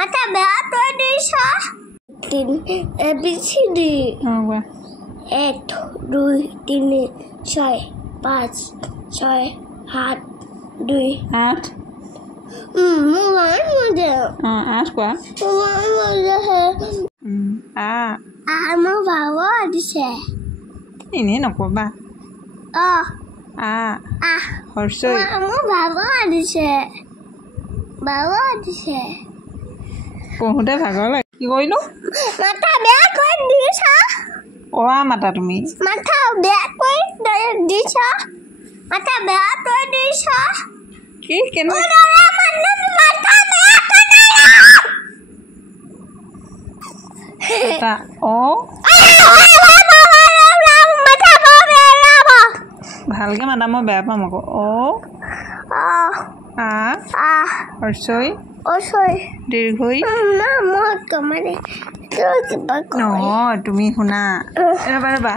মাথা বেয়া তই দিছ ABCD 1 2 3 4 5 6 7 2 8 Mulan mode 8 কোৱা Mulan mode হে মোৰ বাবা দিছে এনে নকবা হৰ্ষই মোৰ বাবা দিছে পঢ়োতে ভাগৰ লাগে কি কৰিলো মাথা বেয়া কৰি দিছ মাতা তুমি মাথা বেয়া কৰি দিছ কি কেনে এটা ভালকে মাতা মই বেয়া পাম আকৌ হৰ্ষই দীৰ্ঘই নহয় তুমি শুনা ৰবা